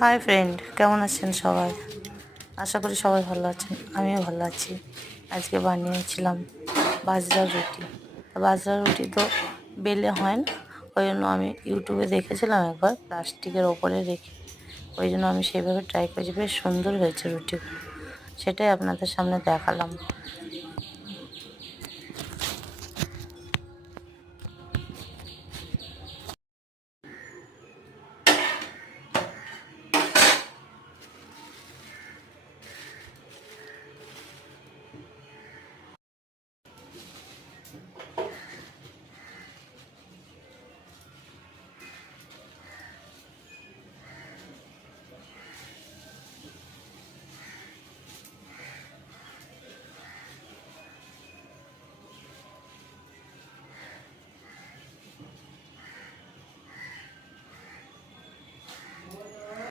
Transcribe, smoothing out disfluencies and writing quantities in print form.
Hi friend, কেমন আছেন সবাই? আশা করি সবাই ভালো আছেন, আমিও ভালো আছি। আজকে বানিয়েছিলাম বাজরার রুটি। বাজরার রুটি তো বেলে হয় না, ওই জন্য আমি ইউটিউবে দেখেছিলাম একবার প্লাস্টিকের ওপরে রেখে, ওই জন্য আমি সেইভাবে ট্রাই করেছি। বেশ সুন্দর হয়েছে রুটিগুলো, সেটাই আপনাদের সামনে দেখালাম।